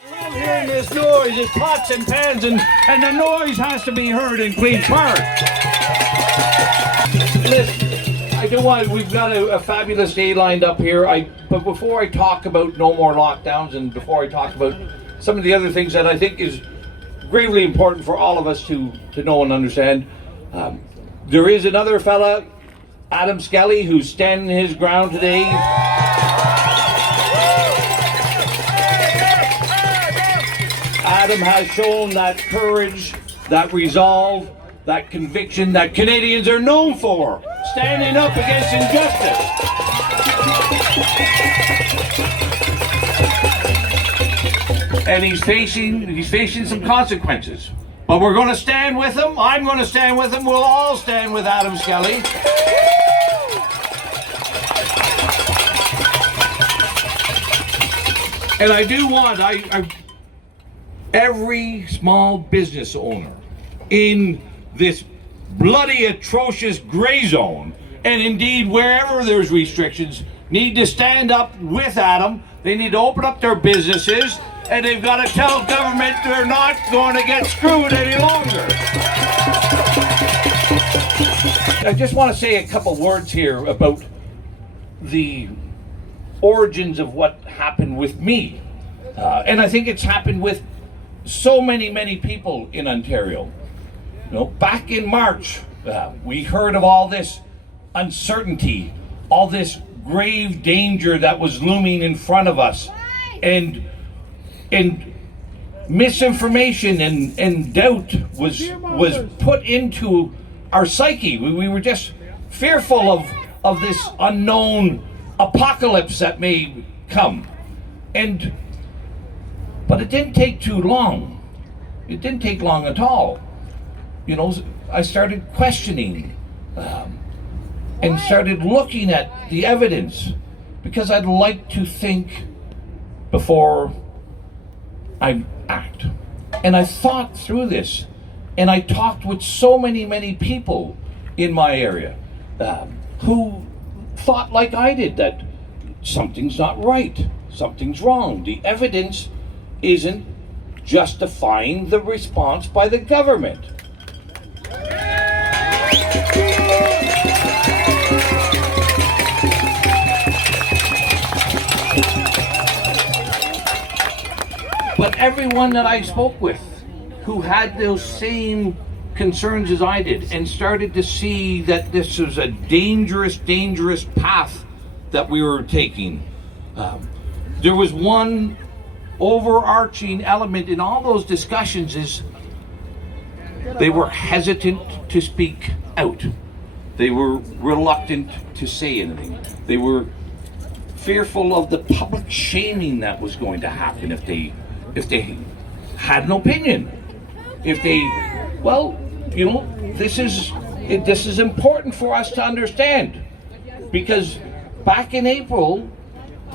I'm hearing this noise, it's pots and pans, and the noise has to be heard in Queen's Park. Listen, I do want, we've got a fabulous day lined up here, but before I talk about no more lockdowns and before I talk about some of the other things that I think is gravely important for all of us to know and understand, there is another fella, Adam Skelly, who's standing his ground today. Adam has shown that courage, that resolve, that conviction that Canadians are known for, standing up against injustice. And he's facing some consequences. But we're going to stand with him. I'm going to stand with him. We'll all stand with Adam Skelly. And I do want, every small business owner in this bloody, atrocious gray zone, and indeed wherever there's restrictions, need to stand up with Adam. They need to open up their businesses, and they've got to tell government they're not going to get screwed any longer. I just want to say a couple words here about the origins of what happened with me. And I think it's happened with so many people in Ontario. You know, back in March, we heard of all this uncertainty, all this grave danger that was looming in front of us, and misinformation and doubt was put into our psyche. We were just fearful of this unknown apocalypse that may come. But it didn't take too long. It didn't take long at all. You know, I started questioning and started looking at the evidence, because I'd like to think before I act. And I thought through this, and I talked with so many people in my area who thought like I did, that something's not right, something's wrong. The evidence isn't justifying the response by the government. But everyone that I spoke with who had those same concerns as I did, and started to see that this was a dangerous path that we were taking, there was one overarching element in all those discussions: is they were hesitant to speak out. They were reluctant to say anything. They were fearful of the public shaming that was going to happen if they had an opinion. If they, well, you know, this is important for us to understand, because back in April,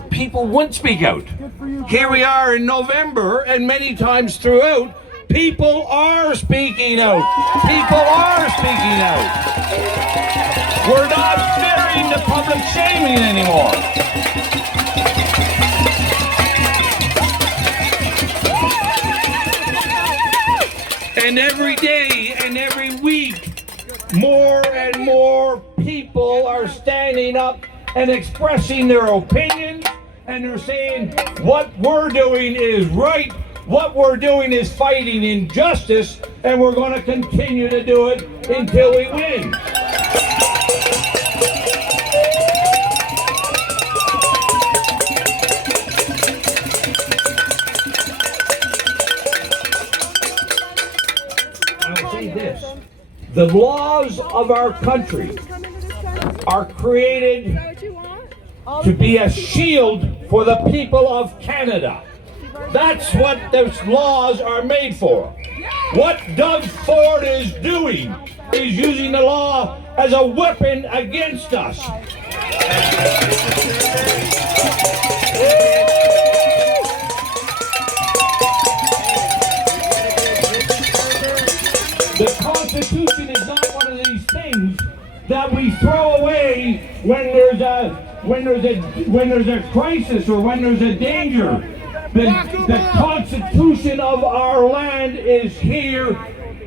people wouldn't speak out. Here we are in November, and many times throughout, people are speaking out. People are speaking out. We're not fearing the public shaming anymore. And every day and every week, more and more people are standing up and expressing their opinions, and they're saying what we're doing is right, what we're doing is fighting injustice, and we're going to continue to do it until we win. I'll say this: the laws of our country are created to be a shield for the people of Canada. That's what those laws are made for. What Doug Ford is doing is using the law as a weapon against us. The Constitution is not one of these things that we throw away when there's a crisis or when there's a danger. The Constitution of our land is here.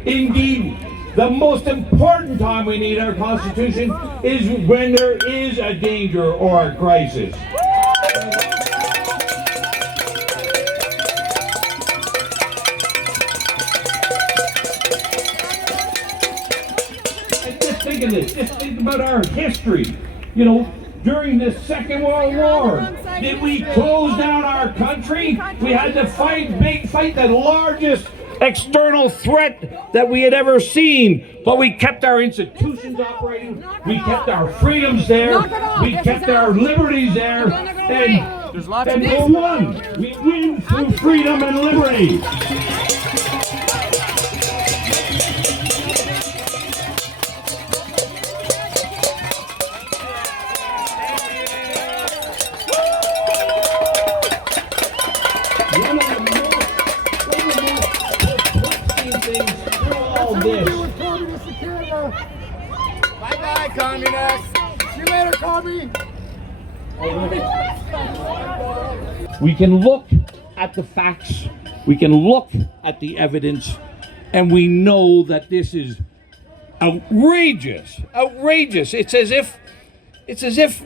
Indeed, the most important time we need our Constitution is when there is a danger or a crisis. And just think of this, just think about our history. You know, during the Second World War, did we close down our country? We had to fight the largest external threat that we had ever seen, but we kept our institutions operating, we kept our freedoms there, we kept our liberties there, and we won. We win through freedom and liberty. Bye-bye, communists. See you later, commie. We can look at the facts, we can look at the evidence, and we know that this is outrageous. Outrageous. It's as if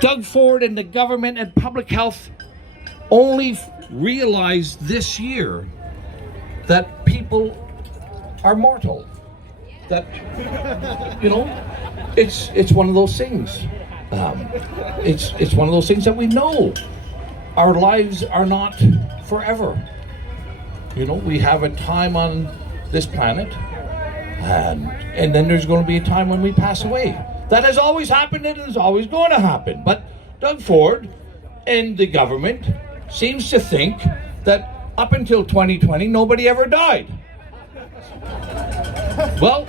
Doug Ford and the government and public health only realized this year that people are mortal. That, you know, it's one of those things. It's one of those things that we know. Our lives are not forever. You know, we have a time on this planet, and then there's going to be a time when we pass away. That has always happened and is always going to happen. But Doug Ford and the government seems to think that up until 2020, nobody ever died. Well,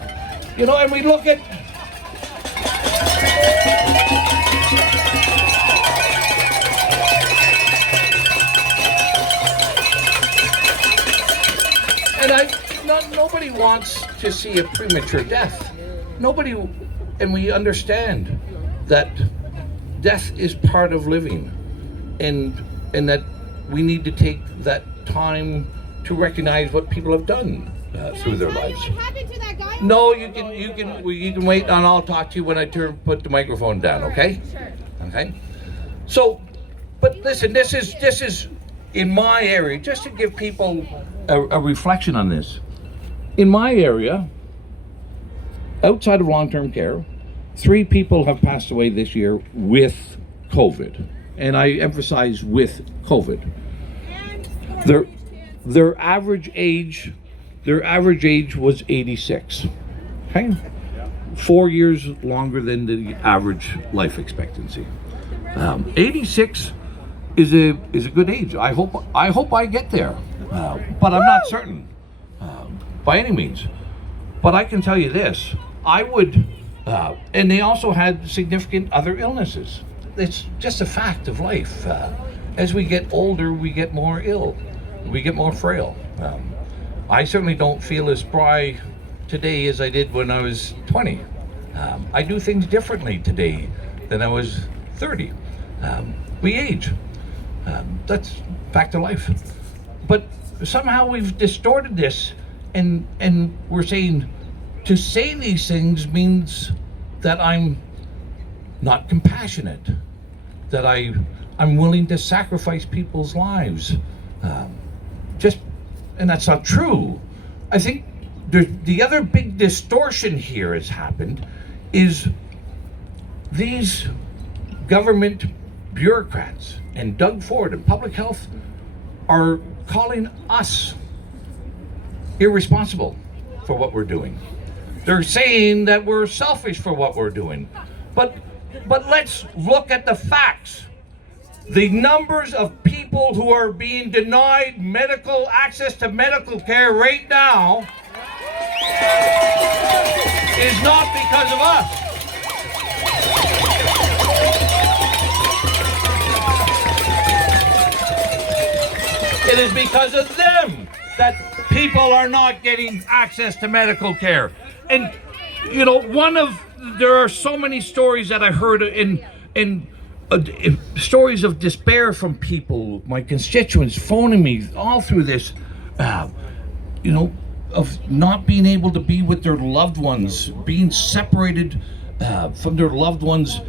you know, and we look at nobody wants to see a premature death. Nobody, and we understand that death is part of living, and that we need to take that time to recognize what people have done through their lives. No, you can wait, and I'll talk to you when I put the microphone down. Okay? Sure. Okay. So, but listen, this is in my area, just to give people a reflection on this. In my area, outside of long-term care, 3 people have passed away this year with COVID, and I emphasize with COVID. Their average age was 86. Okay, 4 years longer than the average life expectancy. 86 is a good age. I hope I get there, but I'm not certain by any means. But I can tell you this: I would, and they also had significant other illnesses. It's just a fact of life. As we get older, we get more ill, we get more frail. I certainly don't feel as spry today as I did when I was 20. I do things differently today than I was 30. We age. That's fact of life. But somehow we've distorted this, and we're saying to say these things means that I'm not compassionate, that I'm willing to sacrifice people's lives. And that's not true. I think the other big distortion here has happened is these government bureaucrats and Doug Ford and public health are calling us irresponsible for what we're doing. They're saying that we're selfish for what we're doing. But let's look at the facts. The numbers of people who are being denied medical access to medical care right now is not because of us. It is because of them that people are not getting access to medical care. And you know, there are so many stories that I heard in stories of despair from people, my constituents phoning me all through this, of not being able to be with their loved ones, being separated from their loved ones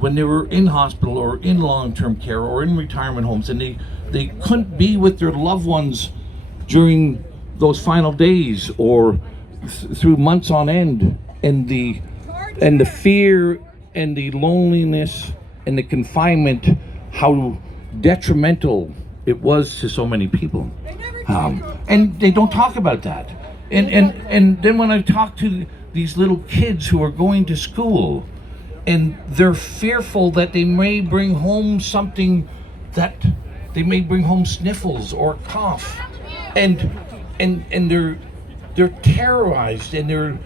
when they were in hospital or in long-term care or in retirement homes, and they couldn't be with their loved ones during those final days or through months on end, and the fear and the loneliness and the confinement, how detrimental it was to so many people. And they don't talk about that. And then when I talk to these little kids who are going to school, and they're fearful that they may bring home something, that they may bring home sniffles or cough, and they're terrorized, and they're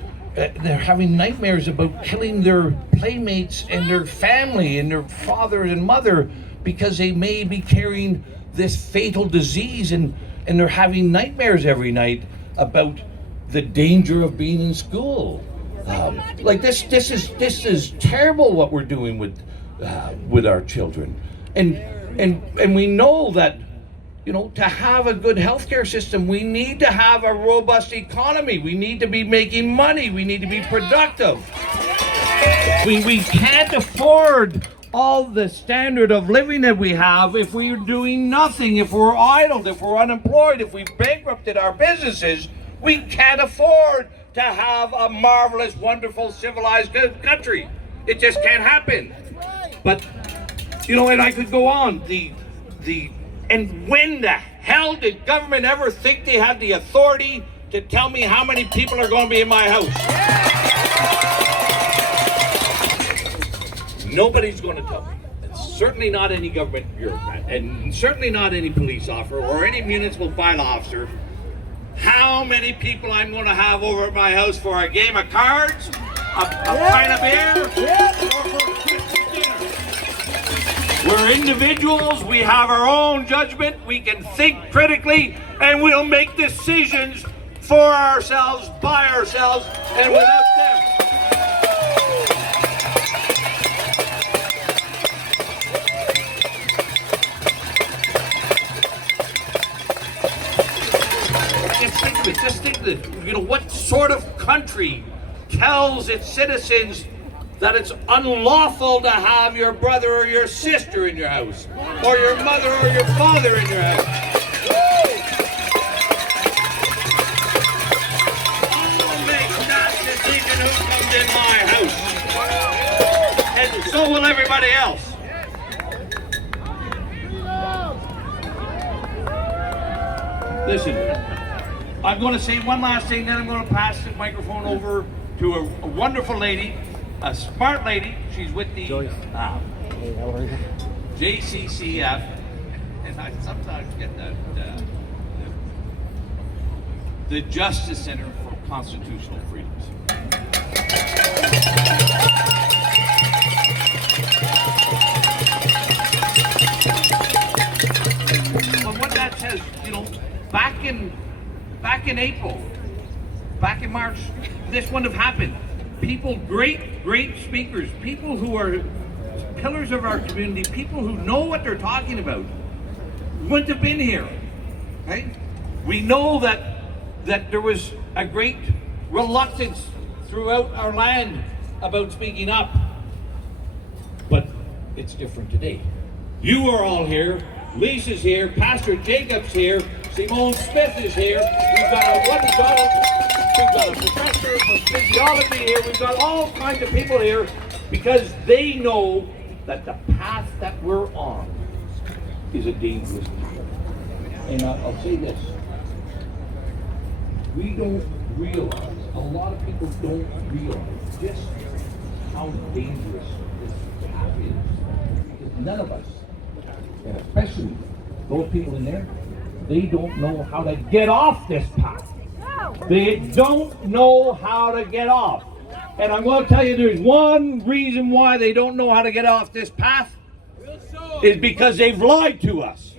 having nightmares about killing their playmates and their family and their father and mother because they may be carrying this fatal disease, and they're having nightmares every night about the danger of being in school. Like this is terrible what we're doing with our children, and we know that, to have a good healthcare system, we need to have a robust economy. We need to be making money. We need to be productive. We can't afford all the standard of living that we have if we're doing nothing, if we're idle, if we're unemployed, if we've bankrupted our businesses. We can't afford to have a marvelous, wonderful, civilized country. It just can't happen. But, and I could go on. And when the hell did government ever think they had the authority to tell me how many people are going to be in my house? Nobody's going to tell me. And certainly not any government bureaucrat, and certainly not any police officer or any municipal file officer, how many people I'm going to have over at my house for a game of cards, a pint of beer, or for Christmas dinner. We're individuals, we have our own judgment, we can think critically, and we'll make decisions for ourselves, by ourselves, and without them. Just think that, what sort of country tells its citizens that it's unlawful to have your brother or your sister in your house, or your mother or your father in your house? I'll make that decision who comes in my house, and so will everybody else. Listen. I'm going to say one last thing, then I'm going to pass the microphone over to a wonderful lady, a smart lady. She's with the JCCF, and I sometimes get that, the Justice Center for Constitutional Freedoms. But what that says, back in April, back in March, this wouldn't have happened. People, great speakers, people who are pillars of our community, people who know what they're talking about, wouldn't have been here, right? We know that there was a great reluctance throughout our land about speaking up, but it's different today. You are all here, Lisa's here, Pastor Jacob's here, Simone Smith is here. We've got a professor of physiology here. We've got all kinds of people here because they know that the path that we're on is a dangerous path. And I'll say this. We don't realize, a lot of people don't realize just how dangerous this path is. Because none of us, and especially those people in there, they don't know how to get off this path. They don't know how to get off. And I'm going to tell you, there's one reason why they don't know how to get off this path is because they've lied to us.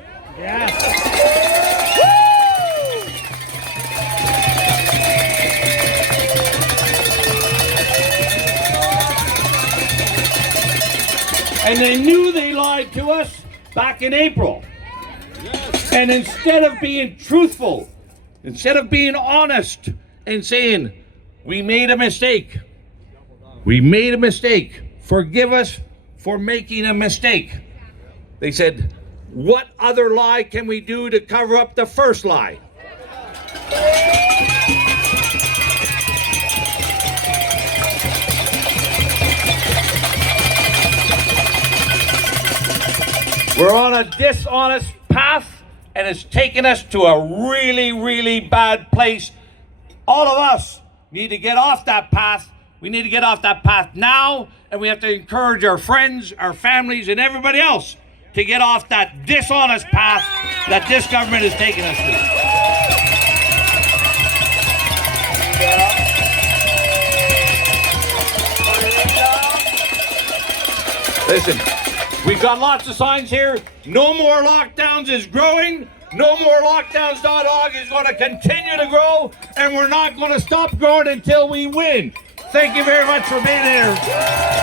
And they knew they lied to us back in April. And instead of being truthful, instead of being honest and saying, we made a mistake, forgive us for making a mistake, they said, what other lie can we do to cover up the first lie? We're on a dishonest path, and it's taken us to a really, really bad place. All of us need to get off that path. We need to get off that path now, and we have to encourage our friends, our families, and everybody else to get off that dishonest path that this government is taking us to. Listen. We've got lots of signs here. No more lockdowns is growing. No more lockdowns.org is going to continue to grow, and we're not going to stop growing until we win. Thank you very much for being here.